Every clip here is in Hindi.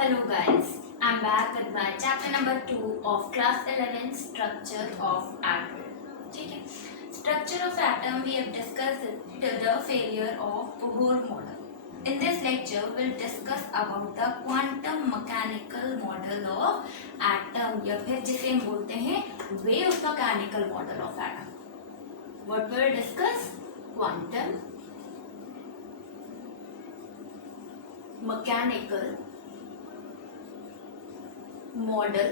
Hello guys, I'm back with my chapter number 2 of class 11 structure of atom. ठीक है, structure of atom we have discussed the failure of Bohr model. In this lecture we'll discuss about the quantum mechanical model of atom या फिर जिसे हम बोलते हैं wave mechanical model of atom. What we'll discuss? Quantum mechanical model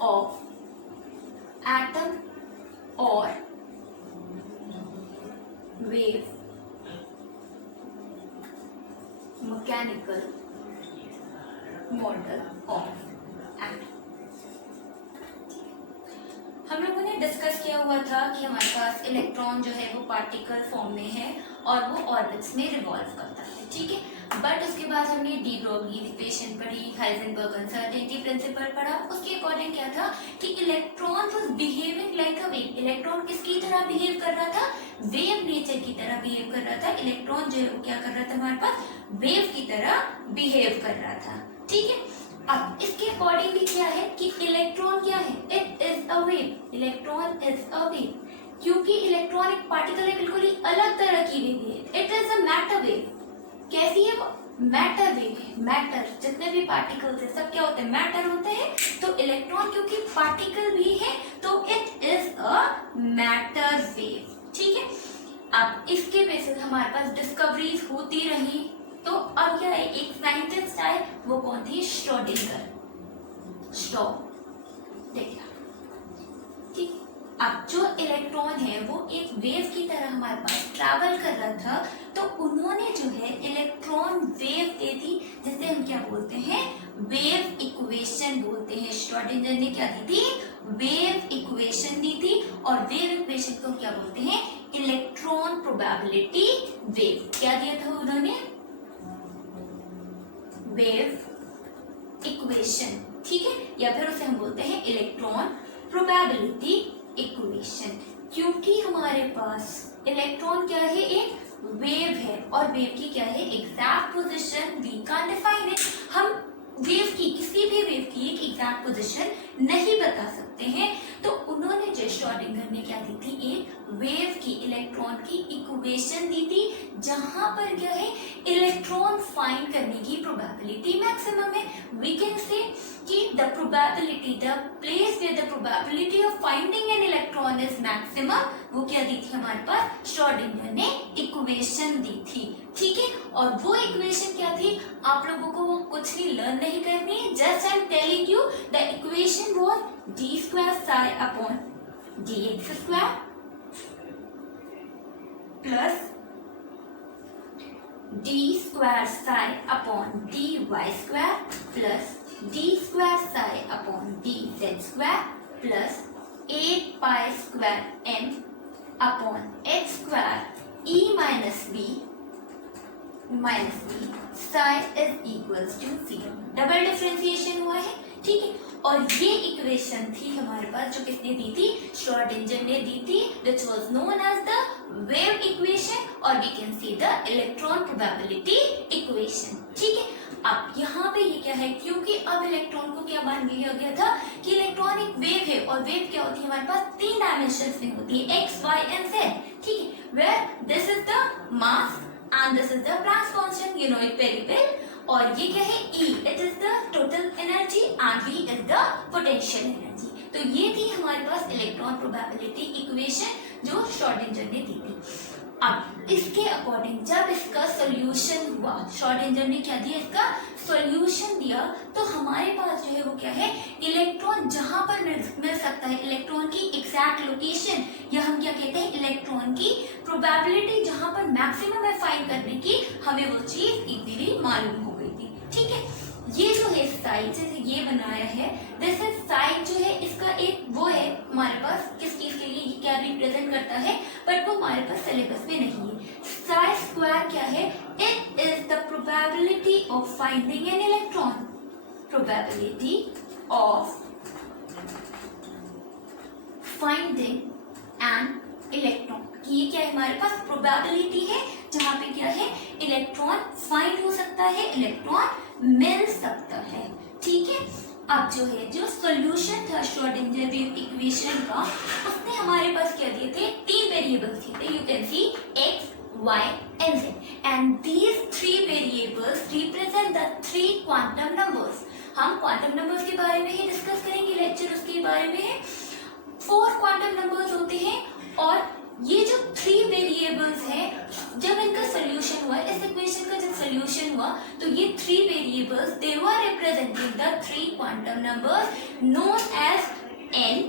of atom or wave mechanical model of atom. हम लोगों ने डिस्कस किया हुआ था कि हमारे पास इलेक्ट्रॉन जो है वो पार्टिकल फॉर्म में है और वो ऑर्बिट्स में रिवॉल्व करता है, ठीक है। बट उसके बाद हमने डी ब्रोगली इक्वेशन पढ़ी, हाइजेनबर्ग अनसर्टेनिटी प्रिंसिपल पढ़ा। उसके अकॉर्डिंग क्या था कि electron was behaving like a wave. Electron किसकी तरह बिहेव कर रहा था? वेव नेचर की तरह बिहेव कर रहा था। इलेक्ट्रॉन जो है वो क्या कर रहा था? हमारे पास वेव की तरह बिहेव कर रहा था, ठीक है। अब इसके अकॉर्डिंग भी क्या है कि इलेक्ट्रॉन क्या है? It is a wave. Electron is a wave क्योंकि इलेक्ट्रॉन एक पार्टिकल है, बिल्कुल ही अलग तरह की वेव है। It is a matter wave. कैसी है वो? मैटर वेव है। मैटर, जितने भी पार्टिकल्स है सब क्या होते हैं? मैटर होते हैं। तो इलेक्ट्रॉन क्योंकि पार्टिकल भी है तो it is a matter wave, ठीक है। अब इसके बेसिस हमारे पास डिस्कवरीज होती रही। तो अब क्या है, एक साइंटिस्ट आए, वो कौन थी? श्रोडिंगर। देखिए, ठीक। अब जो इलेक्ट्रॉन है वो एक वेव की तरह हमारे पास ट्रैवल कर रहा था, तो उन्होंने जो है इलेक्ट्रॉन वेव दे दी, जिसे हम क्या बोलते हैं? वेव इक्वेशन बोलते हैं। श्रोडिंगर ने क्या दी थी? वेव इक्वेशन दी थी। और वेव इक्वेशन को क्या बोलते हैं? Electron probability wave. क्या दिया था उन्होंने? वेव इक्वेशन, ठीक है। या फिर उसे हम बोलते हैं इलेक्ट्रॉन प्रोबेबिलिटी इक्वेशन। क्योंकि हमारे पास इलेक्ट्रॉन क्या है? एक वेव है और वेव की क्या है? Exact position we can define it. हम वेव की, किसी भी वेव की एक एग्जैक्ट पोजीशन नहीं बता सकते हैं। तो उन्होंने जो श्रोडिंगर ने क्या दी थी? एक वेव की, इलेक्ट्रॉन की इक्वेशन दी थी, जहां पर क्या है? इलेक्ट्रॉन फाइंड करने की प्रोबेबिलिटी मैक्सिमम है। वी कैन से कि the probability, the place where the probability of finding an electron is maximum, वो क्या दी थी हमारे पास? श्रोडिंगर ने इक्वेशन दी थी, ठीक है। और वो इक्वेशन क्या थी? आप लोगों को वो कुछ भी लर्न नहीं करनी, just I am telling you the equation was d square psi upon d x square plus d square psi upon d y square plus d square psi upon d z square plus 8 pi square m upon x square E minus b psi is equals to 0। Double differentiation हुआ है, ठीक है। और ये इक्वेशन थी हमारे पास, जो किसने दी थी? श्रोडिंगर ने दी थी, which was known as the wave equation और we can see the electron probability equation, ठीक है। अब यहाँ पे ये क्या है? क्योंकि अब इलेक्ट्रॉन को क्या मान लिया गया था कि इलेक्ट्रॉन एक वेव है और वेव क्या होती है? हमारे पास 3 डायमेंशन में होती है, x, y and z, ठीक है। where this is the mass and this is the Planck's constant, you know it very well। और ये क्या है? E, it is the total energy and V is the potential energy। तो ये थी हमारे पास इलेक्ट्रॉन प्रोबेबिलिटी इक्वेशन जो श्रोडिंगर ने दी थी। अब इसके अकॉर्डिंग जब इसका सॉल्यूशन हुआ, श्रोडिंगर ने क्या दिया? इसका सॉल्यूशन दिया। तो हमारे पास जो है वो क्या है? इलेक्ट्रॉन जहां पर मिल सकता है, इलेक्ट्रॉन की एग्जैक्ट लोकेशन, या हम क्या कहते हैं? इलेक्ट्रॉन की प्रोबेबिलिटी जहां पर मैक्सिमम है फाइंड करने की, हमें वो चीज इजीली मालूम हो गई थी, ठीक है। ये जो है साइड से ये बनाया है, दिस इज साइड जो है इसका एक वो है हमारे पास, किस चीज के लिए? ये क्या रिप्रेजेंट करता है? बट वो हमारे पास सिलेबस में नहीं है। साई स्क्वायर क्या है? It is the probability of finding an electron. Probability of finding an electron. ये क्या है? हमारे पास प्रोबेबिलिटी है जहां पे क्या है? इलेक्ट्रॉन फाइंड हो सकता है, इलेक्ट्रॉन मिल सकता अब जो है जो सॉल्यूशन था श्रोडिंगर वेव इक्वेशन का, उसने हमारे पास क्या दिए थे, 3 वेरिएबल्स थे, you can see x, y and z, and these 3 variables represent the 3 quantum numbers. हम क्वांटम नंबर्स के बारे में ही डिस्कस करेंगे, लेक्चर उसके बारे में है। 4 क्वांटम नंबर्स होते हैं और ये जो 3 वेरिएबल्स हैं, जब इनका सोल्यूशन हुआ, इस इक्वेशन का जब सोल्यूशन हुआ, तो ये 3 variables they were representing the 3 quantum numbers known as n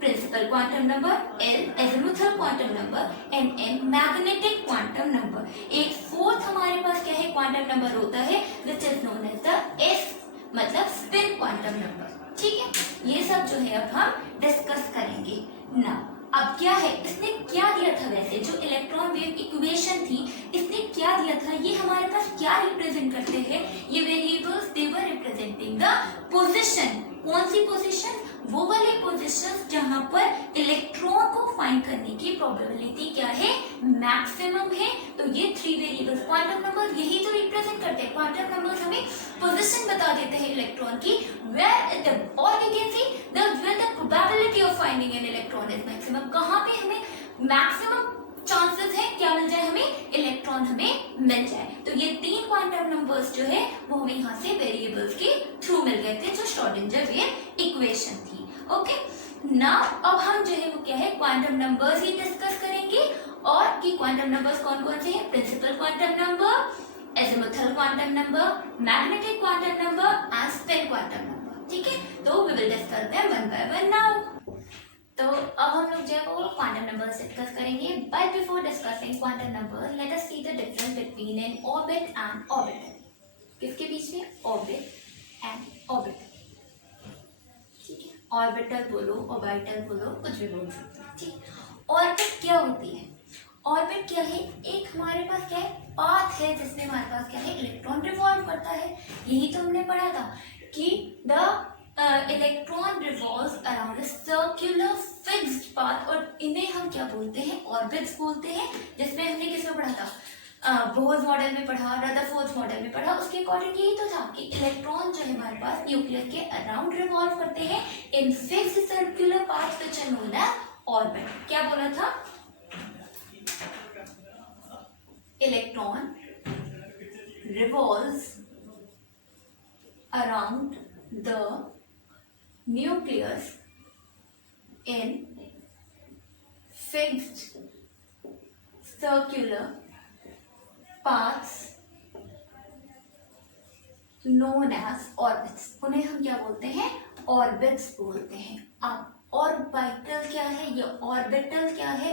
principal quantum number, l azimuthal quantum number, and m magnetic quantum number. एक फोर्थ हमारे पास क्या है, क्वांटम नंबर होता है which is known as the s मतलब स्पिन क्वांटम नंबर। ठीक है, ये सब जो है अब हम डिस्कस करेंगे ना। अब क्या है, इसने क्या दिया था, वैसे जो इलेक्ट्रॉन वेव इक्वेशन थी, इसने क्या दिया था, ये हमारे पास क्या रिप्रेजेंट करते हैं, ये variables they were representing the position. कौन सी पोजीशन, वो वाले पोजीशन जहां पर इलेक्ट्रॉन को फाइंड करने की प्रोबेबिलिटी क्या है, मैक्सिमम है। तो ये 3 वेरिएबल्स क्वांटम नंबर यही तो रिप्रेजेंट करते हैं। क्वांटम नंबर्स हमें पोजीशन बता देते हैं इलेक्ट्रॉन की, वेयर द और we can see the where the probability of finding an electron is maximum, कहां पे हमें मैक्सिमम चांसेस है क्या मिल जाए, हमें इलेक्ट्रॉन हमें मिल जाए। तो ये 3 क्वांटम नंबर्स जो है वो हमें यहाँ से वेरिएबल्स के थ्रू मिल गए थे, जो श्रोडिंगर वेव इक्वेशन थी। ओके, नाउ अब हम जो है वो क्या है, क्वांटम नंबर्स ही डिस्कस करेंगे, और कि क्वांटम नंबर्स कौन कौन से हैं, principal quantum number, azimuthal quantum number, magnetic quantum number and spin quantum number. ठीक है, तो we will discuss them one by one now. तो अब हम लोग जो है वो क्वांटम नंबर्स डिस्कस करेंगे, but before discussing quantum number let us see the difference between an orbit and orbital. किसके बीच में, ऑर्बिट एंड ऑर्बिटल। ठीक है, ऑर्बिटल बोलो, ऑर्बिटल बोलो, कुछ भी बोल सकते हो। ठीक, ऑर्बिट क्या होती है, ऑर्बिट क्या है, एक हमारे पास क्या है, पाथ है जिसमें हमारे पास क्या है, इलेक्ट्रॉन रिवॉल्व करता है। यही तो हमने पढ़ा था कि the electron revolves around a circular fixed path, और इन्हें हम क्या बोलते हैं, ऑर्बिट्स बोलते हैं। जिसमें हमने किसमें पढ़ा था, बोह्र मॉडल में पढ़ा, रदरफोर्ड मॉडल में पढ़ा, उसके अकॉर्डिंग यही तो था कि इलेक्ट्रॉन जो है हमारे पास न्यूक्लियस के अराउंड रिवॉल्व करते हैं in fixed circular path which are known as orbit. क्या बोला था, electron revolves around the nucleus in fixed circular paths known as orbits। उन्हें हम क्या बोलते हैं, ऑर्बिट्स बोलते हैं। अब ऑर्बिटल क्या है, ये ऑर्बिटल क्या है,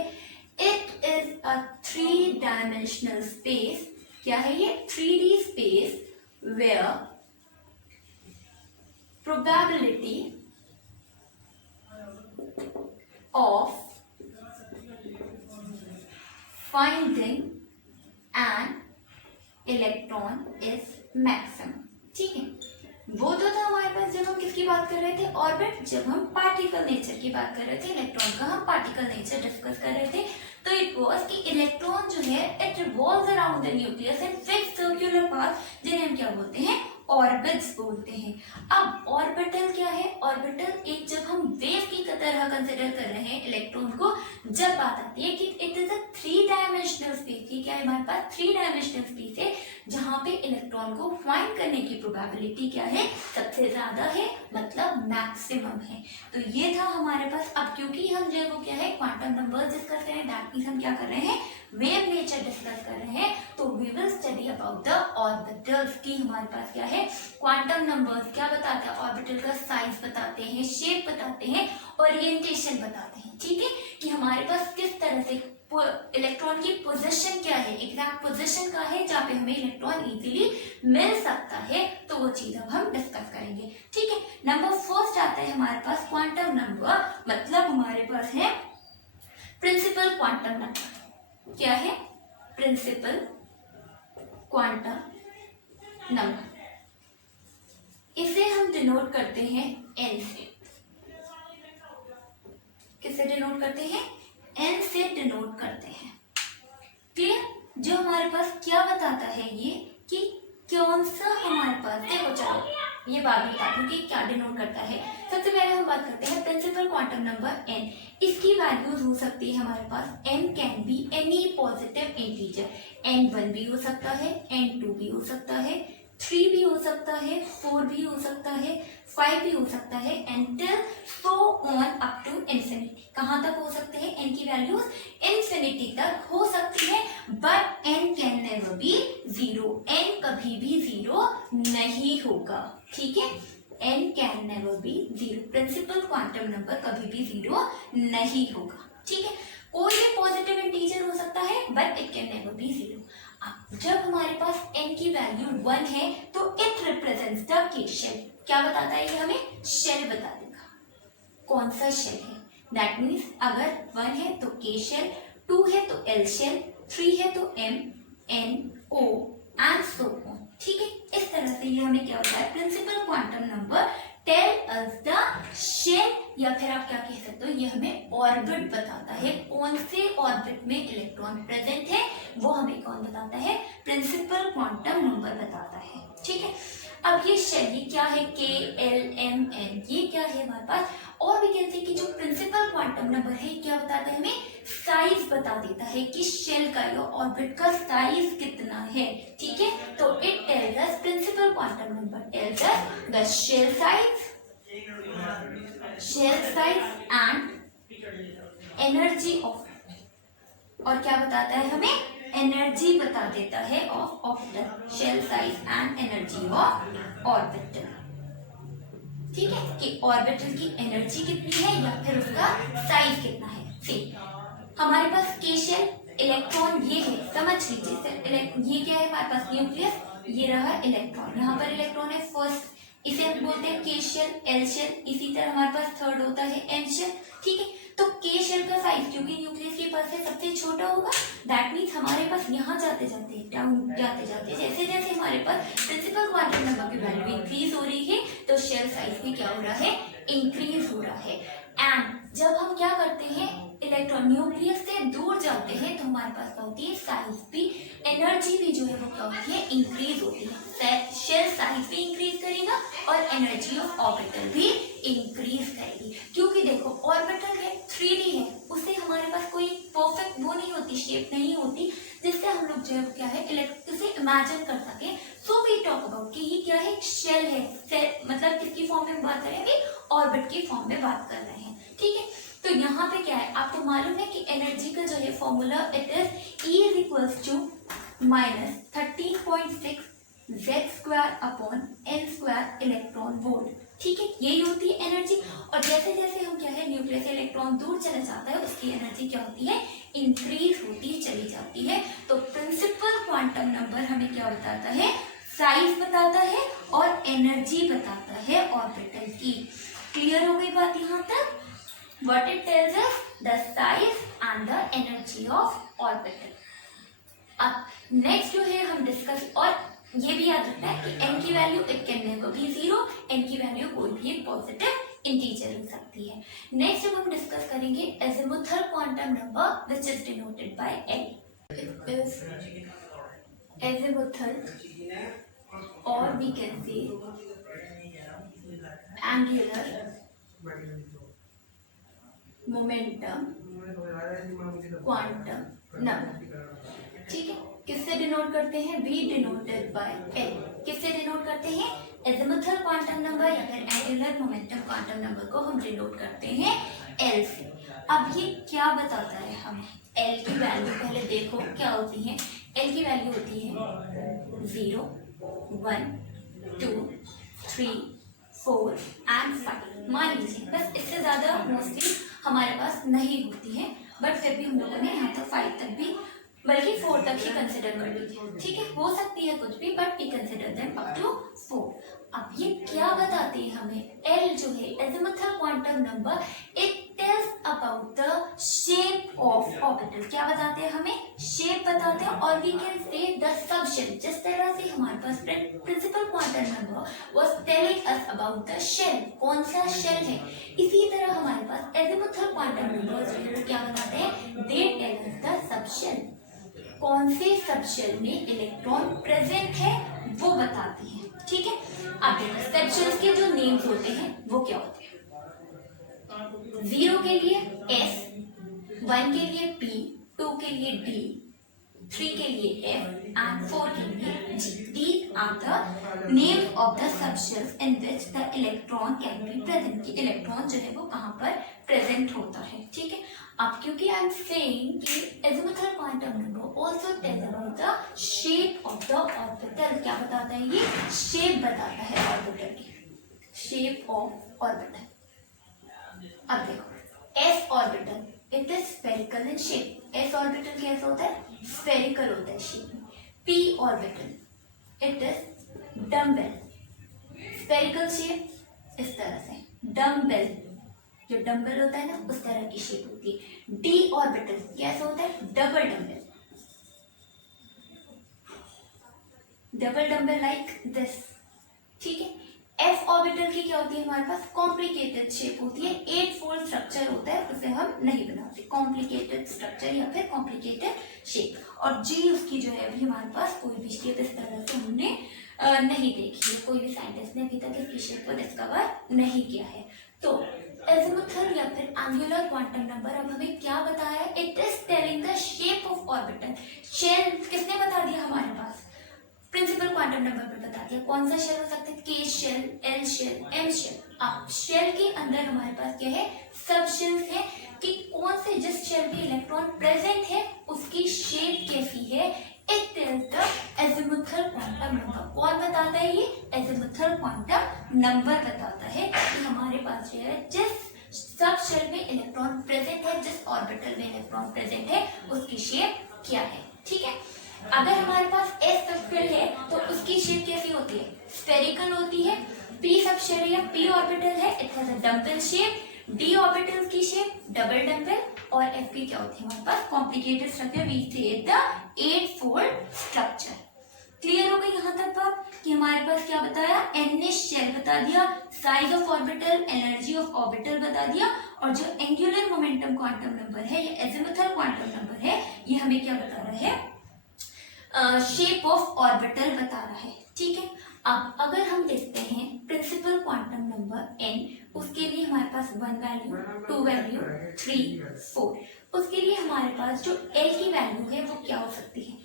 it is a 3 dimensional space. क्या है ये, 3D space where probability of finding an electron is maximum। ठीक है, वो तो था हमारे पास जब हम किसकी बात कर रहे थे, ऑर्बिट, जब हम पार्टिकल नेचर की बात कर रहे थे, इलेक्ट्रॉन का हम पार्टिकल नेचर डिस्कस कर रहे थे। तो इट वाज कि इलेक्ट्रॉन जो है it revolves around the nucleus in fixed circular path, जिन्हें हम क्या बोलते हैं, ऑर्बिट्स बोलते हैं। अब ऑर्बिटल क्या है, ऑर्बिटल एक जब हम वेव की तरह कंसिडर कर रहे हैं इलेक्ट्रॉन को, जब बात आती है कि it is a 3 dimensional space, क्या है हमारे पास 3 डायमेंशनल स्पेस है, जहां पे इलेक्ट्रॉन को फाइंड करने की प्रोबेबिलिटी क्या है, सबसे ज्यादा है, मतलब मैक्सिमम है। तो ये था हमारे पास। अब क्योंकि हम जो वो क्या है, क्वांटम नंबर्स डिस्कस कर रहे हैं, दैट मींस हम क्या कर रहे हैं, वेव नेचर डिस्कस कर रहे हैं, तो we will study about the orbitals की हमारे पास क्या है, क्वांटम नंबर्स क्या बताते हैं, ऑर्बिटल का साइज बताते हैं, शेप बताते हैं, ओरिएंटेशन बताते हैं। ठीक है, कि हमारे पास किस तरह से इलेक्ट्रॉन की पोजीशन क्या है, एग्जैक्ट पोजीशन का है जहाँ पे हमें इलेक्ट्रॉन इजीली मिल सकता है, तो वो चीज अब हम डिस्कस करेंगे। ठीक है, नंबर फर्स्ट आता है हमारे पास क्वांटम नंबर, मतलब हमारे पास है प्रिंसिपल क्वांटम नंबर। क्या है, प्रिंसिपल क्वांटम नंबर। इसे हम डिनोट करते हैं एन से। किससे डिनोट करते हैं, एन से डिनोट करते हैं। क्लियर, जो हमारे पास क्या बताता है ये कि कौन सा हमारे पास, देखो चलो ये बात बताती हूँ कि क्या डिनोट करता है। सबसे पहले हम बात करते हैं प्रिंसिपल क्वांटम नंबर n। इसकी वैल्यूज हो सकती है हमारे पास, n can be any positive integer, n1 भी हो सकता है, n2 भी हो सकता है, 3 भी हो सकता है, 4 भी हो सकता है, 5 भी हो सकता है, until so on up to infinity। कहाँ तक हो सकते हैं n की वैल्यूज? इंफिनिटी तक हो सकती है, but n can never be zero, n कभी भी जीरो नहीं होगा, ठीक है। n can never be zero, principal quantum number कभी भी जीरो नहीं होगा, ठीक है। कोई भी पॉजिटिव इंटीजर हो सकता है, but it can never be zero. जब हमारे पास n की वैल्यू 1 है तो इट रिप्रेजेंट्स द के शेल। क्या बताता है ये हमें? शेल बता देगा, कौन सा शेल है। दैट मीन्स अगर 1 है तो के शेल, 2 है तो एल शेल, 3 है तो M, N, O and so on, ठीक है। इस तरह से ये हमें क्या होता है, principal quantum number tell us the shell, या फिर आप क्या कह सकते हो, ये हमें ऑर्बिट बताता है, कौन से ऑर्बिट में इलेक्ट्रॉन प्रेजेंट है वो हमें कौन बताता है, प्रिंसिपल क्वांटम नंबर बताता है, ठीक है। अब ये शेल ये क्या है, के एल एम एन, ये क्या है हमारे पास। और भी कहते हैं कि जो प्रिंसिपल क्वांटम नंबर है क्या बताता है हमें, साइज बता देता है कि शेल का या ऑर्बिट का साइज कितना है, ठीक है। तो it tells us, principal quantum number tells us the shell size and energy of, और क्या बताता है हमें, एनर्जी बता देता है of orbital, shell size and energy of orbital, ठीक है, कि ऑर्बिटल की एनर्जी कितनी है या फिर उसका साइज कितना है। हमारे पास के शेल, इलेक्ट्रॉन ये है, समझ लीजिए, ये क्या है हमारे पास, न्यूक्लियस, ये रहा इलेक्ट्रॉन, यहाँ पर इलेक्ट्रॉन है फर्स्ट, इसे हम बोलते हैं के शेल, एल शेल। इसी तरह हमारे पास थर्ड होता है एम शेल, ठीक है। तो के शेल का साइज क्योंकि न्यूक्लियस के पास है सबसे छोटा होगा, दैट मीन्स हमारे पास यहाँ जाते जाते डाउन जाते जाते जैसे जैसे हमारे पास प्रिंसिपल क्वांटम नंबर की वैल्यू इंक्रीज हो रही है तो शेल साइज भी क्या हो रहा है, इंक्रीज हो रहा है। एंड जब हम क्या करते हैं, इलेक्ट्रॉन न्यूक्लियस से दूर जाते हैं तो हमारे पास क्या होती है, साइज भी, एनर्जी भी जो है वो क्या होती है, इंक्रीज होती है। शेल साइज भी इंक्रीज करेगा और एनर्जी ऑफ ऑर्बिटल भी इंक्रीज करेगी, क्योंकि देखो ऑर्बिटल है 3D है, उससे हमारे पास कोई परफेक्ट वो नहीं होती, शेप नहीं होती जिससे हम लोग जो है क्या है इसे इमेजिन कर सके। सो वी टॉक अबाउट कि ये क्या है, शेल है, मतलब किसकी फॉर्म में बात करेंगे, ऑर्बिट की फॉर्म में बात कर रहे हैं, ठीक है। तो यहाँ पे क्या है, आपको मालूम है कि एनर्जी का जो है formula it is E is equals to -13.6 Z² upon n² electron volt, ठीक है, यही होती है एनर्जी। और जैसे जैसे हम क्या है न्यूक्लियस से इलेक्ट्रॉन दूर चले जाता है उसकी एनर्जी क्या होती है, इंक्रीज होती चली जाती है। तो प्रिंसिपल क्वांटम नंबर हमें क्या बताता है, साइज बताता है और एनर्जी बताता है ऑर्बिटल की। क्लियर हो गई बात यहाँ तक? What it tells us, the size and the energy of orbital। अब नेक्स्ट जो है हम डिस्कस, और ये भी याद रखना है कि n की value it can never be zero, n की वैल्यू कोई भी एक पॉजिटिव इंटीजर हो सकती है। नेक्स्ट जब हम डिस्कस करेंगे azimuthal quantum number which is denoted by L। It is azimuthal और we can say angular momentum quantum number, ठीक है। किससे डिनोट करते हैं, वी डिनोटेड बाय एल। किससे डिनोट करते हैं, एजिमुथल क्वांटम नंबर या फिर एंगुलर मोमेंटम क्वांटम नंबर को हम डिनोट करते हैं एल से। अब ये क्या बताता है हमें, एल की वैल्यू पहले देखो क्या होती है। एल की वैल्यू होती है 0, 1, 2, 3, 4 एंड 5। मान लीजिए बस, इससे ज्यादा मोस्टली हमारे पास नहीं होती है, बट फिर भी हम लोगों ने यहाँ तक 5 तक भी, बल्कि 4 तक ही कंसिडर कर लीजिए, ठीक है। हो सकती है कुछ भी, but we consider them up to 4। अब ये क्या बताते हैं हमें, एल जो है azimuthal quantum number, it tells about the shape of orbital. क्या बताते हैं हमें, शेप बताते हैं। और we can say the subshell, जिस तरह से हमारे पास principal quantum number was telling us about the shell, कौन सा शेल है, इसी तरह हमारे पास एजिमुथल क्वांटम नंबर जो है क्या बताते हैं, they tell us the subshell, कौन से सबशेल में इलेक्ट्रॉन प्रेजेंट है वो बताती है, ठीक है, अब देखो सेक्शंस के जो नेम्स होते हैं वो क्या होते हैं। 0 के लिए S, 1 के लिए P, 2 के लिए D, 3 के लिए F and 4 के लिए G. These are the names of the subshells in which the electron can be present. कि इलेक्ट्रॉन जो है वो कहाँ पर प्रेजेंट होता है, ठीक है। अब क्योंकि आई एम सेइंग कि azimuthal quantum number also tells about the shape of the orbital. क्या बताता है ये? शेप बताता है ऑर्बिटल की, शेप ऑफ ऑर्बिटल। अब देखो s orbital it is spherical in shape. s orbital कैसा होता है? स्फेरिकल होता है शेप में। p orbital it is dumbbell, spherical shape इस तरह से, डम्बेल जो डम्बल होता है ना उस तरह की शेप होती है। d ऑर्बिटल कैसा होता है? Double dumbbell, double dumbbell like this, ठीक है। f ऑर्बिटल की क्या होती है हमारे पास? कॉम्प्लिकेटेड शेप होती है, 8 फोल्ड स्ट्रक्चर होता है, उसे हम नहीं बनाते, कॉम्प्लिकेटेड स्ट्रक्चर या फिर कॉम्प्लिकेटेड शेप। और g उसकी जो है अभी हमारे पास कोई भी शेप इस तरह से हमने नहीं देखी है, कोई भी साइंटिस्ट ने अभी तक इसकी शेप को डिस्कवर नहीं किया है। तो एजिमुथल या फिर एंगुलर क्वांटम नंबर अब हमें क्या बताया है? It is telling the shape of orbital. Shell किसने बता दिया हमारे पास? प्रिंसिपल क्वांटम नंबर पर बता दिया। कौन सा शेल हो सकता है? K shell, L shell, M shell. अब शेल के अंदर हमारे पास क्या है? सब शेल्स है कि कौन से जिस शेल में इलेक्ट्रॉन प्रेजेंट है उसकी शेप कैसी है। It tells the azimuthal quantum number. कौन बताता है ये? एजिमुथल क्वांटम नंबर बताता है कि हमारे पास जो है जिस सब शेल में इलेक्ट्रॉन प्रेजेंट है, जिस ऑर्बिटल में इलेक्ट्रॉन प्रेजेंट है उसकी शेप क्या है, ठीक है। अगर हमारे पास s सबशेल है तो उसकी शेप कैसी होती है? स्फेरिकल होती है। p सबशेल या p ऑर्बिटल है, it has a dumbbell shape. d orbital की शेप डबल डम्बल। और f की क्या होती है हमारे पास? कॉम्प्लिकेटेड स्ट्रक्चर, वी से द 8 फोल्ड स्ट्रक्चर। क्लियर हो गई यहाँ तक बात कि हमारे पास क्या बताया? n ने शेल बता दिया, size of orbital, energy of orbital बता दिया, और जो एंगुलर मोमेंटम क्वांटम नंबर है या एजिमुथल क्वांटम नंबर है ये हमें क्या बता रहा है? शेप ऑफ ऑर्बिटल बता रहा है, ठीक है। अब अगर हम देखते हैं प्रिंसिपल क्वांटम नंबर n, उसके लिए हमारे पास 1 वैल्यू, 2 वैल्यू, 3, 4। उसके लिए हमारे पास जो l की वैल्यू है वो क्या हो सकती है?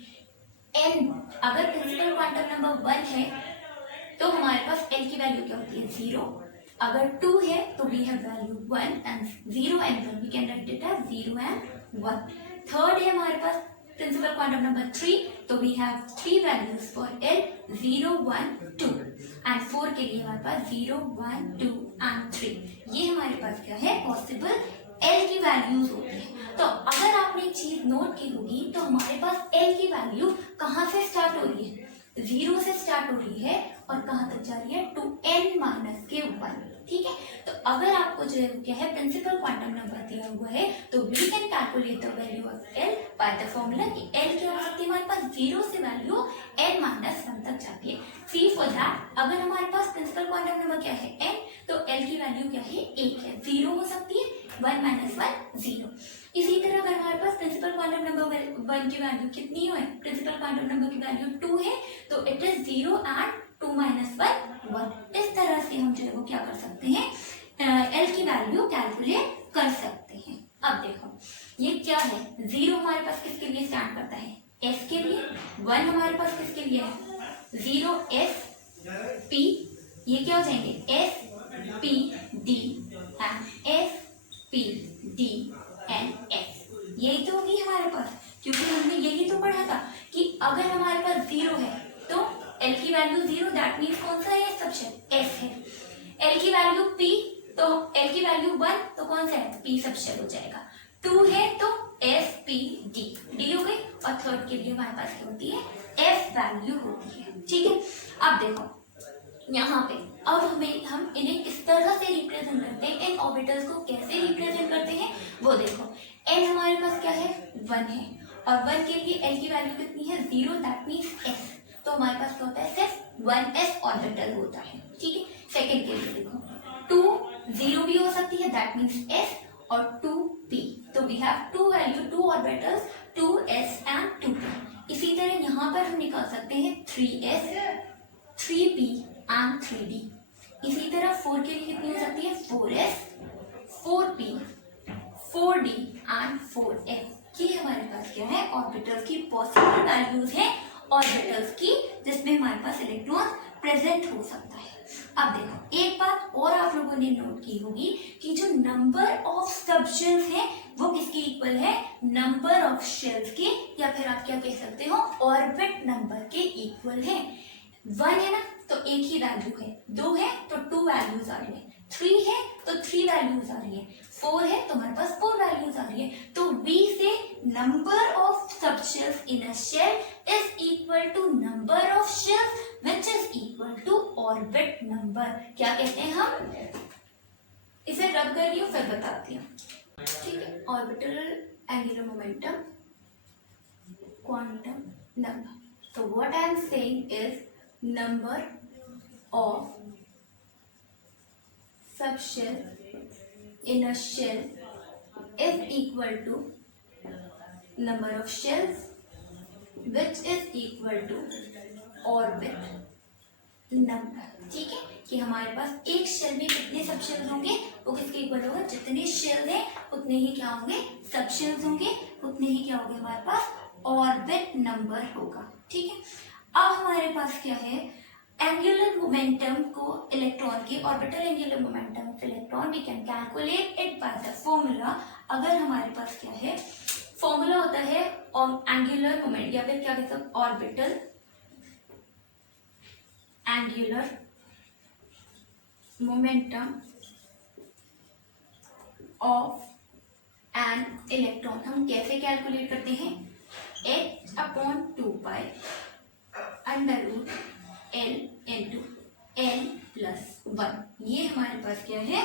n अगर प्रिंसिपल क्वांटम नंबर 1 है तो हमारे पास l की वैल्यू क्या होती है? 0। अगर 2 है तो we have value 1 and 0 and 1, we can write it as 0 and 1। Third है हमारे पास प्रिंसिपल क्वांटम नंबर 3, तो we have 3 values for l, 0, 1, 2 and 4 के लिए हमारे पास 0, 1, 2 एंड 3। ये हमारे पास क्या है? पॉसिबल l की वैल्यूज होती है। तो अगर आपने एक चीज नोट की होगी तो हमारे पास l की वैल्यू कहाँ से स्टार्ट हो रही है? 0 से स्टार्ट हो रही है और कहाँ तक जा रही है? टू n माइनस के 1, ठीक है। तो अगर आपको जो है क्या है प्रिंसिपल क्वांटम नंबर दिया हुआ है तो we can calculate the value of l by the formula कि l क्या हो सकती है हमारे पास? 0 से वैल्यू n माइनस 1 तक जाती है। सी फॉर दैट अगर हमारे पास प्रिंसिपल क्वांटम नंबर क्या है? n, तो l की वैल्यू क्या है? 1 है। 0 हो सकती है, 1 माइनस 1 0। इसी तरह अगर हमारे पास प्रिंसिपल क्वांटम नंबर 1 की वैल्यू कितनी है? प्रिंसिपल क्वांटम नंबर की वैल्यू 2 है, तो इट इज 0 एंड 2 माइनस 1 1। इस तरह से हम जो है वो क्या कर सकते हैं? l की वैल्यू कैलकुलेट कर सकते हैं। अब देखो ये क्या है? 0 हमारे पास किसके लिए स्टैंड करता है? s के लिए। 1 हमारे पास किसके लिए है? 0 s p, ये क्या हो जाएंगे? s p d and s p d and s। यही तो होगी हमारे पास, क्योंकि हमने यही तो पढ़ा था कि अगर हमारे पास 0 है तो l की वैल्यू 0, दैट मीन्स कौन सा है? सबशेल s है। l की वैल्यू p, तो l की वैल्यू 1, तो कौन सा है? p सबशेल हो जाएगा। 2 है तो s p d, d हो गई। और थर्ड के लिए हमारे पास क्या होती है? f वैल्यू होती है, ठीक है। अब देखो यहाँ पे अब हम इन्हें किस तरह से रिप्रेजेंट करते हैं, इन ऑर्बिटल्स को कैसे रिप्रेजेंट करते हैं वो देखो। n हमारे पास क्या है? 1 है, और 1 के लिए l की वैल्यू कितनी है? 0, दैट मीन्स s। तो हमारे पास क्या होता है? सिर्फ 1s ऑर्बिटल होता है, ठीक है। सेकंड के लिए देखो 2 0 भी हो सकती है, दैट मीन्स s, और 2p, तो we have 2 value, 2 orbitals, 2s and 2p। इसी तरह यहाँ पर हम निकाल सकते हैं 3s 3p and 3d। इसी तरह 4 के लिए कितनी हो सकती है 4s, 4p, 4d and 4f। ये हमारे पास क्या है ऑर्बिटल्स की पॉसिबल वैल्यूज है, ऑर्बिटल्स की जिसमें हमारे पास इलेक्ट्रॉन प्रेजेंट हो सकता है। अब देखो एक बात और आप लोगों ने नोट की होगी कि जो नंबर ऑफ सब शेल्स है वो किसके इक्वल है, नंबर ऑफ शेल्स के, या फिर आप क्या कह सकते हो ऑर्बिट नंबर के इक्वल है। 1 है ना तो एक ही वैल्यू है, 2 है तो 2 वैल्यूज आ रही है, 3 है तो 3 वैल्यूज आ रही है, 4 है तो हमारे पास 4 वैल्यूज आ रही है। तो V से number of subshells in a shell is equal to number of shells which is equal to orbit number. क्या कहते हैं हम, इसे रब कर लियो फिर बताती हूँ, ठीक है। Orbital angular momentum quantum number, so what I am saying is number of subshell in a shell is equal to number of shells which is equal to orbit number। ठीक है कि हमारे पास एक शेल में कितने सब शेल्स होंगे, वो किसके इक्वल होगा, जितने शेल हैं उतने ही क्या होंगे सब शेल्स होंगे, उतने ही क्या होंगे हमारे पास ऑर्बिट नंबर होगा। ठीक है, अब हमारे पास क्या है एंगुलर मोमेंटम को इलेक्ट्रॉन के, orbital angular momentum of electron we can calculate it by the formula. अगर हमारे पास क्या है फॉर्मूला होता है एंगुलर मोमेंट, या फिर क्या कहते हैं orbital angular momentum of an electron. हम कैसे कैलकुलेट करते हैं, h/2 under root l into l plus 1। ये हमारे पास क्या है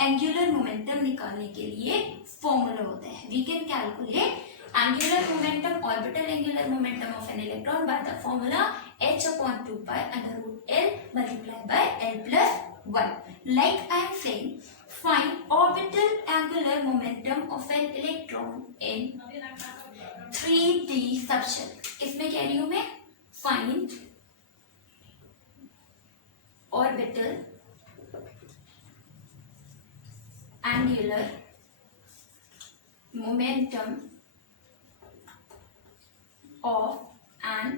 एंगुलर मोमेंटम निकालने के लिए फॉर्मूला होता है। We can calculate angular momentum, orbital angular momentum of an electron by the formula h/2 under root L multiplied by L plus 1. Like I am saying, find orbital angular momentum of an electron in 3D subshell। इसमें कह रही हूं मैं find orbital angular momentum of an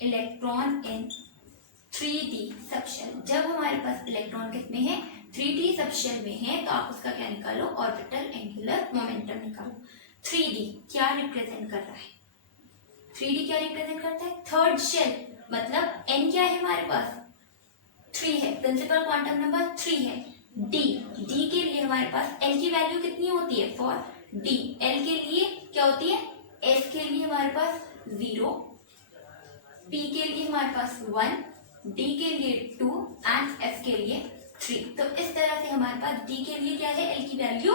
electron in 3D subshell। जब हमारे पास इलेक्ट्रॉन कितने हैं 3D सबशेल में है तो आप उसका क्या निकालो ऑर्बिटल एंगुलर मोमेंटम निकालो। 3D क्या रिप्रेजेंट कर रहा है, 3D क्या रिप्रेजेंट करता है थर्ड शेल, मतलब n क्या है हमारे पास 3 है, प्रिंसिपल क्वांटम नंबर 3 है। D के लिए हमारे पास L की वैल्यू कितनी होती है फॉर D, L के लिए क्या होती है, S के लिए हमारे पास 0, P के लिए हमारे पास 1, D के लिए 2 एंड F के लिए 3। तो इस तरह से हमारे पास D के लिए क्या है L की वैल्यू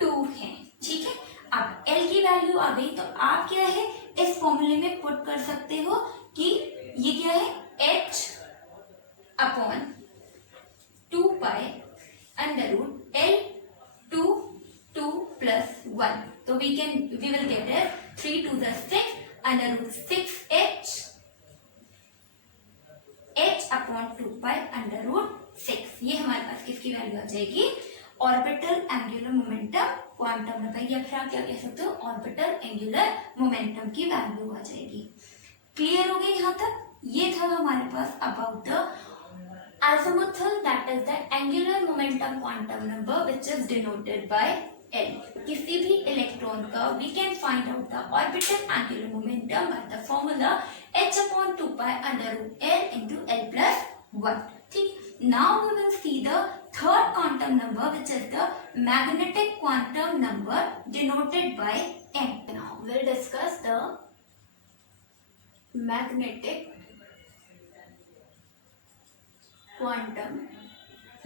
2 है। ठीक है, अब L की वैल्यू आ गई तो आप क्या है इस फॉर्मूले में पुट कर सकते हो कि ये क्या है h/2 under root L 2 plus 1। तो we will get it 3 to the 6 under root 6h h/2 under root 6। ये हमारे पास किसकी वैल्यू आ जाएगी orbital angular momentum quantum number, या फिर आप क्या कह सकते हो ऑर्बिटल एंगुलर मोमेंटम की वैल्यू आ जाएगी। क्लियर हो गई यहाँ तक। ये था हमारे पास about the azimuthal, that is the angular momentum quantum number which is denoted by L। किसी भी इलेक्ट्रॉन का we can find out the orbital angular momentum by the formula h/2 under root L into L plus 1। ठीक, now we will see the third quantum number which is the magnetic quantum number denoted by M। Now we will discuss the magnetic quantum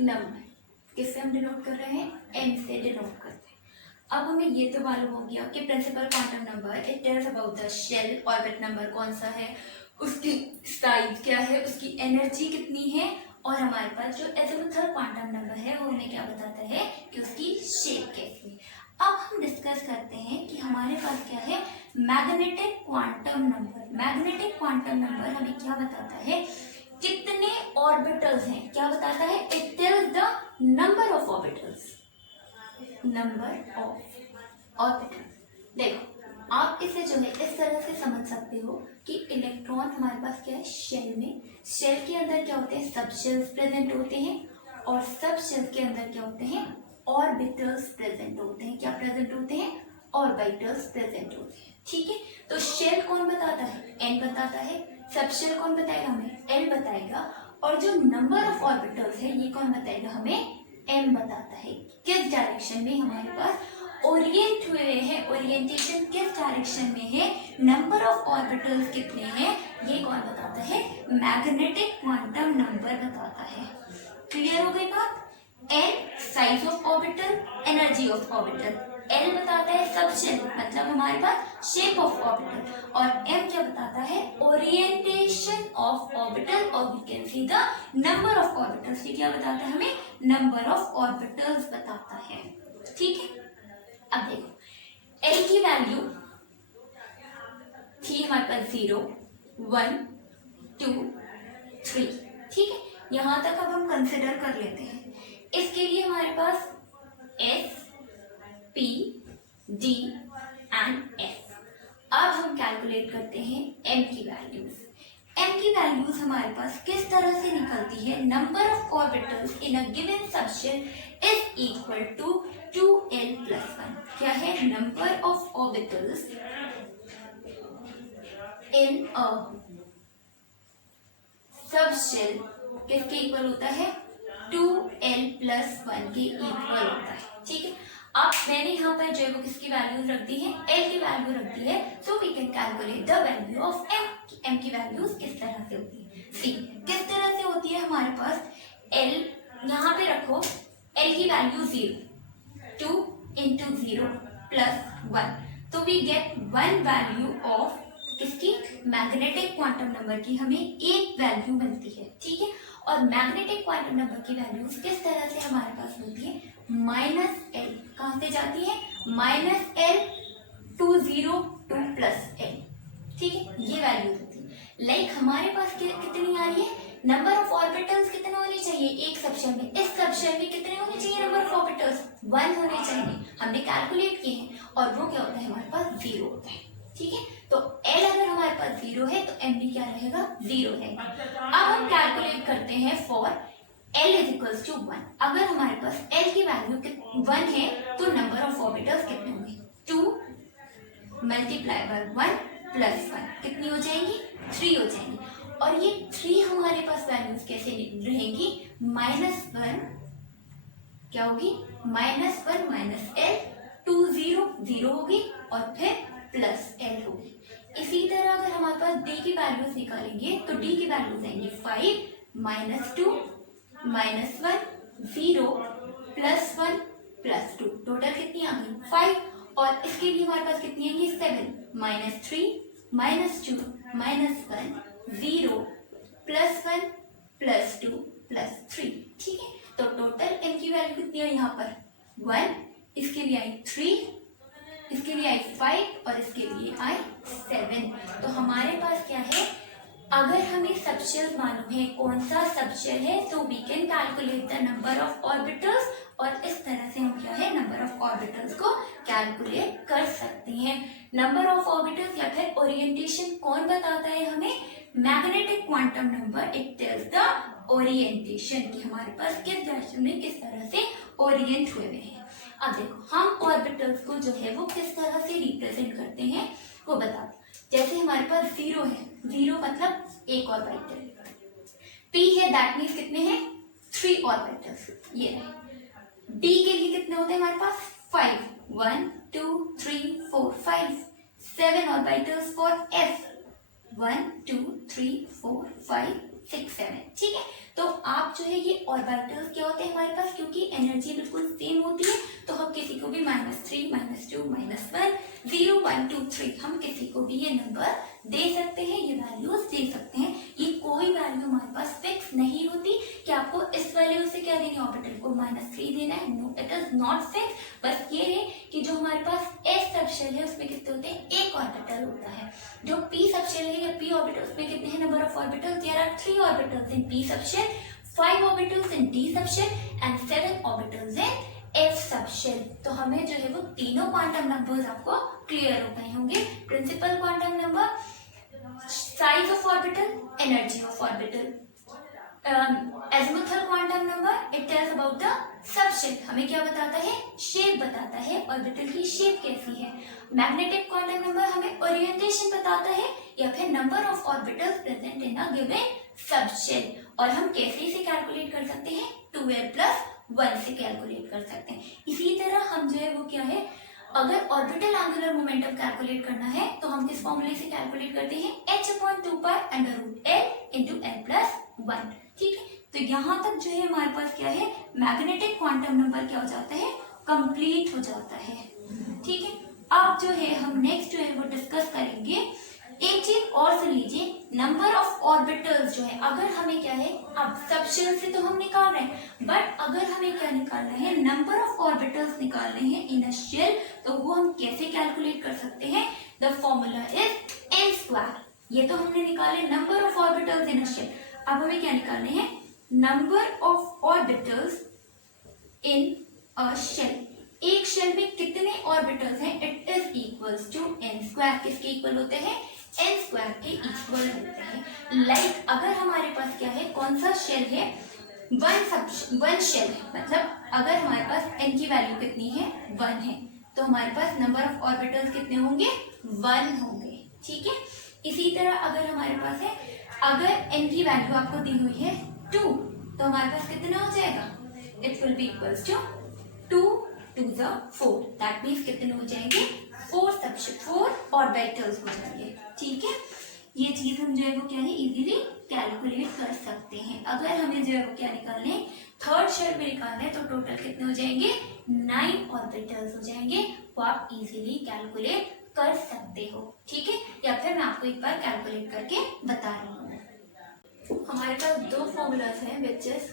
number. किससे हम डिनोट कर रहे हैं, m से डिनोट करते हैं। अब हमें ये तो मालूम हो गया कि principal quantum number it tells about the shell, orbit number कौन सा है, उसकी साइज क्या है, उसकी एनर्जी कितनी है, और हमारे पास जो एजिमुथल क्वांटम नंबर है वो हमें क्या बताता है कि उसकी शेप कैसी है। अब हम डिस्कस करते हैं कि हमारे पास क्या है magnetic quantum number. Magnetic quantum number हमें क्या बताता है कितने ऑर्बिटल्स हैं, क्या बताता है, it tells the number of orbitals, number of orbitals. देखो आप इसे जो है इस तरह से समझ सकते हो कि इलेक्ट्रॉन हमारे पास क्या है, शेल में, शेल के अंदर क्या होते हैं, सब शेल्स प्रेजेंट होते हैं, और सब शेल्स के अंदर क्या होते हैं, ऑर्बिटल्स प्रेजेंट होते हैं। क्या प्रेजेंट होते हैं, ऑर्बिटल्स प्रेजेंट होते हैं। ठीक है, तो शेल कौन बताता है, एन बताता है, सब शेल कौन बताएगा हमें, एल बताएगा, और जो नंबर ऑफ ऑर्बिटल्स है ये कौन बताएगा हमें, एम बताता है। किस डायरेक्शन में हमारे पास ओरिएंट हुए हैं, ओरिएंटेशन किस डायरेक्शन में है, नंबर ऑफ ऑर्बिटल्स कितने हैं, ये कौन बताता है, मैग्नेटिक क्वांटम नंबर बताता है। क्लियर हो गई बात। N size of orbital, energy of orbital, l बताता है सब शेल मतलब हमारे पास शेप ऑफ ऑर्बिटल, और एम क्या बताता है, ओरिएंटेशन ऑफ ऑर्बिटल, और we can see the number of orbitals. ये क्या बताता है हमें, नंबर ऑफ ऑर्बिटल्स बताता है। ठीक है, अब देखो एल की वैल्यू थी हमारे पास 0 1 2 3। ठीक है, यहां तक अब हम कंसिडर कर लेते हैं। इसके लिए हमारे पास s p d and f. अब हम कैलकुलेट करते हैं एम की वैल्यूज। एम की वैल्यूज हमारे पास किस तरह से निकलती है, number of orbitals in a given subshell is equal to 2l + 1। क्या है, number of orbitals in a subshell किसके इक्वल होता है, 2l + 1 के इक्वल होता है। ठीक है, अब मैंने यहाँ पर जो है वो किसकी वैल्यूज रख दी है, एल की वैल्यू रख दी है, so we can calculate the value of m. M की वैल्यूज किस तरह से होती है, सी किस तरह से होती है, हमारे पास एल यहाँ पे रखो, एल की वैल्यू 0, 2 × 0 + 1, तो वी गेट 1 वैल्यू ऑफ किसकी, मैग्नेटिक क्वांटम नंबर की हमें एक वैल्यू मिलती है। ठीक है, और मैग्नेटिक क्वांटम नंबर की वैल्यूज किस तरह से हमारे पास होती है, -l कहाँ से जाती है, -l 202 + l। ठीक है, ये वैल्यू होती है। लाइक हमारे पास कितनी आ रही है, नंबर ऑफ ऑर्बिटल्स कितने होने चाहिए एक सबशेल में, इस सबशेल में कितने होने चाहिए नंबर ऑफ ऑर्बिटल्स, 1 होने चाहिए, हमने कैलकुलेट किए हैं, और वो क्या होता है हमारे पास 0 होता है। ठीक है, तो L अगर हमारे पास 0 है तो M भी क्या रहेगा, 0 रहेगा। अब हम कैलकुलेट करते हैं फॉर L = 1। अगर हमारे पास L की वैल्यू 1 है तो नंबर ऑफ ऑर्बिटल्स कितने होंगे, 2 × 1 + 1 कितनी हो जाएंगी, 3 हो जाएंगी। और ये 3 हमारे पास वैल्यूज कैसे रहेंगी, -1 क्या होगी, -1 - L 2 0 0 होगी, और फिर +l होगी। इसी तरह अगर हमारे पास d की वैल्यूज निकालेंगे तो d की वैल्यूज आएंगी 5 -2 -1 0 +1 +2, टोटल कितनी आ गई 5, और इसके लिए हमारे पास कितनी आएंगी 7 -3 -2 -1 0 +1 +2 +3। ठीक है, तो टोटल m की वैल्यू कितनी है यहाँ पर 1, इसके लिए आई 3, इसके लिए आई 5, और इसके लिए आई 7। तो हमारे पास क्या है, अगर हमें सबशेल मालूम है कौन सा सबशेल है, तो we can calculate the number of orbitals, और इस तरह से हम क्या है नंबर ऑफ ऑर्बिटल्स को कैलकुलेट कर सकते हैं। नंबर ऑफ ऑर्बिटल्स या फिर ओरिएंटेशन कौन बताता है हमें, magnetic quantum number, it tells the orientation कि हमारे पास किस डायरेक्शन में किस तरह से ओरिएंट हुए हैं। अब देखो हम ऑर्बिटल्स को जो है वो किस तरह से रिप्रेजेंट करते हैं वो बता दो। जैसे हमारे पास 0 है, 0 मतलब एक ऑर्बिटल, p है दैट मीन्स कितने हैं 3 ऑर्बिटल्स, ये रहे। d के लिए कितने होते हैं हमारे पास 5, 1 2 3 4 5, 7 ऑर्बिटल्स फॉर f, 1 2 3 4 5 6 7। ठीक है, तो आप जो है ये ऑर्बिटल्स क्या होते हैं हमारे पास, क्योंकि एनर्जी बिल्कुल सेम होती है तो हम किसी को भी -3 -2 -1 0 1 2 3 हम किसी को भी ये नंबर दे सकते हैं, ये वैल्यूज दे सकते हैं। ये कोई वैल्यू हमारे पास फिक्स नहीं होती कि आपको इस वैल्यू से क्या देनी है, ऑर्बिटल को -3 देना है। No, it is not fix. बस ये है कि जो हमारे पास एस सबशेल है उसमें कितने होते हैं, एक ऑर्बिटल होता है। जो पी सबशेल है या पी ऑर्बिटल, उसमें कितने हैं number of orbitals, there are 3 orbitals in p subshell, 5 orbitals in d subshell and 7 orbitals in f subshell. तो हमें जो है वो तीनों क्वांटम नंबर्स आपको क्लियर हो गए होंगे। Principal quantum number, size of orbital, energy of orbital. Azimuthal quantum number, it tells about the subshell, हमें क्या बताता है, शेप बताता है, ऑर्बिटल की शेप कैसी है। मैग्नेटिक क्वांटम नंबर हमें ओरिएंटेशन बताता है, या फिर number of orbitals present in a given subshell. और हम कैसे इसे कैलकुलेट कर सकते हैं, 2l+1 से कैलकुलेट कर सकते हैं। इसी तरह हम जो है वो क्या है, अगर ऑर्बिटल एंगुलर मोमेंटम कैलकुलेट करना है तो हम किस फॉर्मूले से कैलकुलेट करते हैं, h/2π√L×n+1। ठीक है, तो यहाँ तक जो है हमारे पास क्या है, मैग्नेटिक क्वांटम नंबर क्या हो जाता है, कंप्लीट हो जाता है। ठीक है, अब जो है हम नेक्स्ट जो है वो डिस्कस करेंगे। एक चीज और सुन लीजिए, नंबर ऑफ ऑर्बिटल्स जो है, अगर हमें क्या है, अब सबशेल से तो हम निकाल रहे हैं, बट अगर हमें क्या निकालना है, नंबर ऑफ ऑर्बिटल्स निकालने हैं इन अ शेल, तो वो हम कैसे कैलकुलेट कर सकते हैं, द फॉर्मूला इज n²। ये तो हमने निकाले number of orbitals in a shell, अब हमें क्या निकालने हैं, number of orbitals in a shell. एक शेल में कितने ऑर्बिटल्स हैं, it is equals to n²। किसके इक्वल होते हैं, n² के इक्वल होते हैं। लाइक अगर हमारे पास क्या है, कौन सा शेल है, वन शेल है, मतलब अगर हमारे पास n की वैल्यू कितनी है, 1 है, तो हमारे पास नंबर ऑफ ऑर्बिटल्स कितने होंगे, 1 होंगे। ठीक है, इसी तरह अगर हमारे पास है, अगर n की वैल्यू आपको दी हुई है 2, तो हमारे पास कितना हो जाएगा, it will be equals to 2 2 × 4, that means कितने हो जाएंगे, 4 ऑर्बिटल्स हो जाएंगे। ठीक है, ये चीज हम जो है वो क्या है, इजीली कैलकुलेट कर सकते हैं। अगर हमें जो है वो क्या निकालने, थर्ड शेल में निकालना है, तो टोटल कितने हो जाएंगे, 9 ऑर्बिटल्स हो जाएंगे, वो आप इजीली कैलकुलेट कर सकते हो। ठीक है, या फिर मैं आपको एक बार कैलकुलेट करके बता रही हूँ। हमारे पास 2 फॉर्मूलाज हैं, which is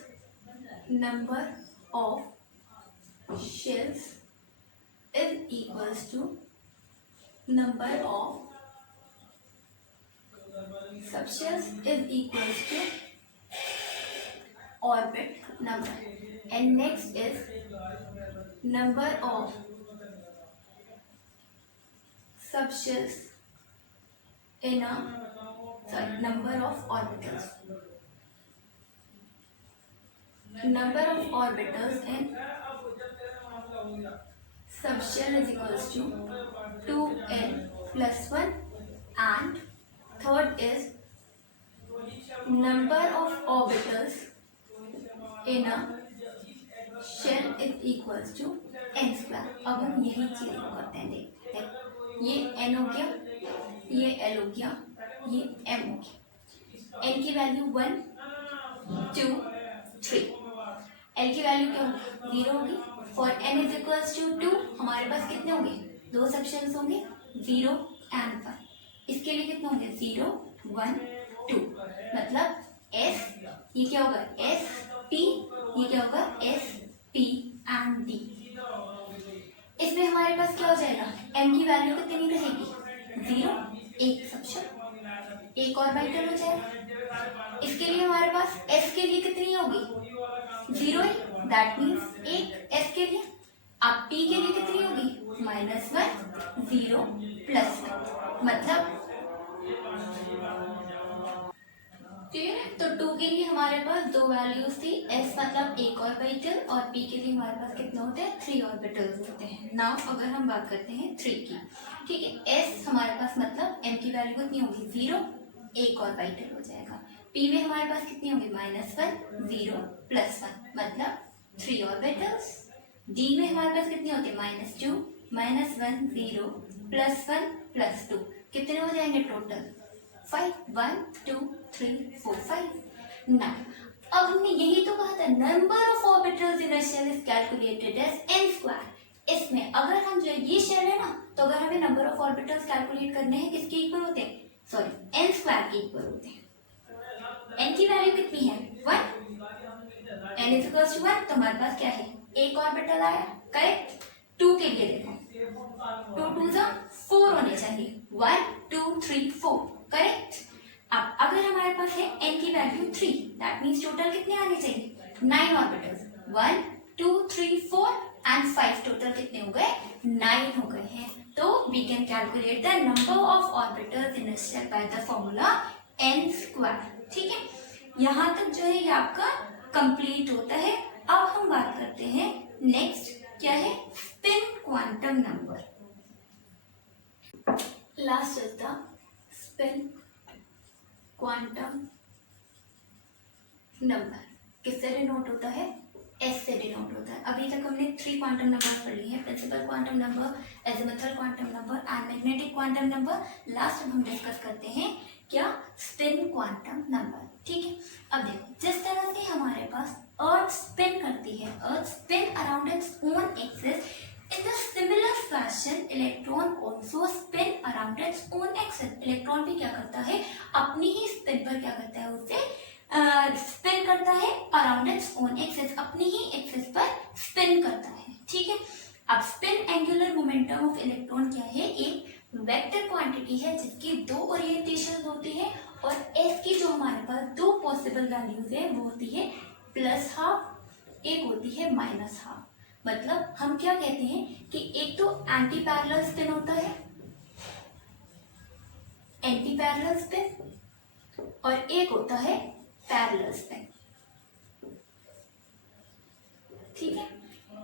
number of shells is equals to number of subshells is equals to orbit number, and next is number of subshells in a number of orbitals. Number of orbitals in subshell is equals to 2l+1, and third is number of orbitals in a shell is equals to n²। अब हम यही चीज को करते हैं, देखते हैं, ये n हो गया, ये l हो गया, ये m हो गया। n की वैल्यू 1 2 3, l की वैल्यू क्या होगी, 0 होगी। For n is equals to 2, हमारे पास कितने होंगे, 2 सबशेल्स होंगे, 0 and 1। इसके लिए कितने होंगे, 0 1 2, मतलब S, ये क्या होगा, S P, ये क्या होगा, S P and D। इसमें हमारे पास क्या हो जाएगा, m की वैल्यू कितनी रहेगी, 0, एक सबशेल, एक ऑर्बिटल हो जाएगा। इसके लिए हमारे पास S के लिए कितनी होगी, 0 ही, दैट मीन्स एक S के लिए। अब P के लिए कितनी होगी, -1 0 +1, मतलब तो 2 के लिए हमारे पास 2 वैल्यूज थी, S मतलब एक ऑर्बिटल, और P के लिए हमारे पास कितने होते हैं, 3 ऑर्बिटल्स होते हैं। नाउ अगर हम बात करते हैं 3 की, ठीक है, S हमारे पास मतलब m की वैल्यू कितनी होगी, 0, एक ऑर्बिटल हो जाएगा। P में हमारे पास कितनी होगी, -1 0 +1, मतलब 3 ऑर्बिटल्स। D में हमारे पास कितनी होती है, -2 -1 0 +1 +2, कितने हो जाएंगे टोटल, 5 1 2 3 4 5। नाउ अब हमने यही तो कहा था, number of orbitals in a shell is calculated as n²। इसमें अगर हम जो ये शेल है ना, तो अगर हमें नंबर ऑफ ऑर्बिटल्स कैलकुलेट करने हैं किसके इक्वल होते हैं, सॉरी एन स्क्वायर के इक्वल होते हैं। एन की वैल्यू कितनी है 1, एन इज इक्वल टू 1, तो हमारे पास क्या है एक ऑर्बिटल आया, करेक्ट। 2 के लिए देखो 2 2 जा 4 होने चाहिए, 1 2 3 4, करेक्ट। अब अगर हमारे पास है n की वैल्यू 3, दैट मींस टोटल कितने आने चाहिए 9 ऑर्बिटल्स, 1 2 3 4 एंड 5, टोटल कितने हो गए 9 हो गए हैं। तो we can calculate the number of orbitals in a shell by the formula n square, ठीक है। यहाँ तक जो है ये आपका कंप्लीट होता है। अब हम बात करते हैं नेक्स्ट क्या है, spin quantum number. Last is the spin quantum number. किससे डिनोट होता है, एस से डिनोट होता है। अभी तक हमने 3 क्वांटम नंबर पढ़ लिए हैं, principal quantum number, azimuthal quantum number and magnetic quantum number. Last में हम डिस्कस करते हैं क्या, स्पिन क्वांटम नंबर, ठीक है। अब देखो जिस तरह से हमारे पास अर्थ स्पिन करती है, earth spin around its own axis, in the similar fashion electron also spin around its own axis। Electron भी क्या करता है, अपनी ही स्पिन पर क्या करता है, उसे स्पिन करता है अराउंड इट्स ओन एक्सिस, अपनी ही एक्सिस पर स्पिन करता है, ठीक है। अब spin angular momentum of electron क्या है, एक वेक्टर क्वांटिटी है जिसकी 2 ओरिएंटेशन होती है, और एस की जो हमारे पास 2 पॉसिबल वैल्यूज है वो होती है +12, एक होती है -12। मतलब हम क्या कहते हैं कि एक तो एंटी पैरेलल स्पिन होता है, एंटी पैरेलल स्पिन, और एक होता है पैरेलल स्पिन, ठीक है।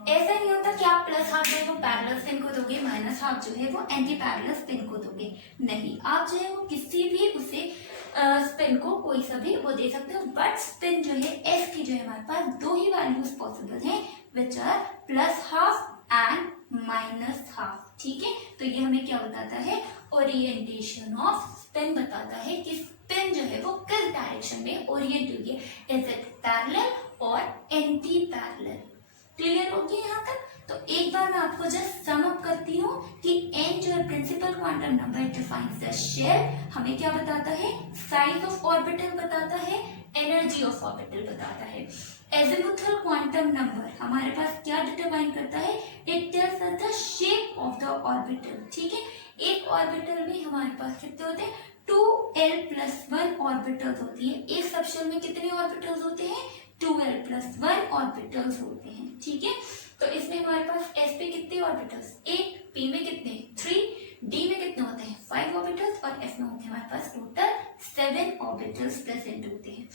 ऐसा नहीं होता कि आप +12 जो है वो पैरेलल स्पिन को दोगे, -12 जो है वो एंटी पैरेलल स्पिन को दोगे, नहीं, आप जो है वो किसी भी उसे स्पिन को कोई सा भी वो दे सकते हो। बट स्पिन जो है एस की जो है हमारे पास 2 ही वैल्यूज पॉसिबल हैं, विच आर +12 एंड -12, ठीक है। तो ये हमें क्या बताता है, ओरिएंटेशन ऑफ स्पिन बताता है कि स्पिन जो है वो किस डायरेक्शन में ओरिएंट हुई है, इज इट पैरेलल और एंटी पैरेलल। क्लियर हो गया यहाँ तक। तो एक बार मैं आपको जस्ट सम अप करती हूँ कि n जो है principal quantum number defines the shell, हमें क्या बताता है, साइज ऑफ ऑर्बिटल बताता है, एनर्जी ऑफ ऑर्बिटल बताता है। एजिमुथल क्वांटम नंबर हमारे पास क्या डिटरमाइन करता है, it tells us the shape of the orbital, ठीक है। एक ऑर्बिटल में हमारे पास कितने होते हैं, 2l+1 ऑर्बिटल्स होती है। एक सबशेल में कितने ऑर्बिटल्स होते हैं, 2l+1 ऑर्बिटल्स होते हैं, ठीक है। तो इसमें हमारे पास s पे कितने ऑर्बिटल्स, 8, p में कितने 3, d में कितने होते हैं 5 ऑर्बिटल्स, और f में होते हैं हमारे पास टोटल 7 ऑर्बिटल्स प्रेजेंट होते हैं।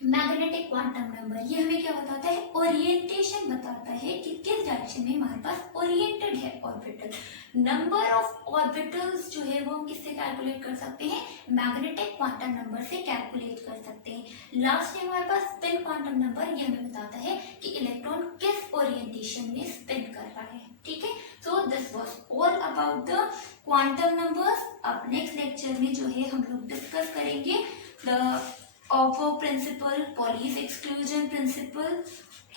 मैग्नेटिक क्वांटम नंबर ये हमें क्या बताता है, ओरिएंटेशन बताता है कि किस डायरेक्शन में हमारे पास ओरिएंटेड है ऑर्बिटल। नंबर ऑफ ऑर्बिटल्स जो है वो हम किससे कैलकुलेट कर सकते हैं, मैग्नेटिक क्वांटम नंबर से कैलकुलेट कर सकते हैं। लास्ट में हमारे पास स्पिन क्वांटम नंबर ये हमें बताता है कि इलेक्ट्रॉन किस ओरिएंटेशन में स्पिन कर रहा है, ठीक है। So this was all about the quantum numbers. अब नेक्स्ट लेक्चर में जो है हम लोग डिस्कस करेंगे the Aufbau principle, Pauli's exclusion principle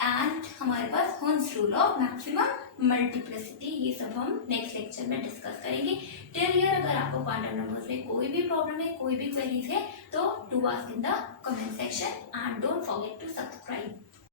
and हमारे पास Hund's rule of maximum multiplicity. ये सब हम नेक्स्ट लेक्चर में डिस्कस करेंगे। टिल हियर अगर आपको क्वांटम नंबर्स में कोई भी प्रॉब्लम है, कोई भी क्वेरीज है, तो do ask in the comment section and don't forget to subscribe.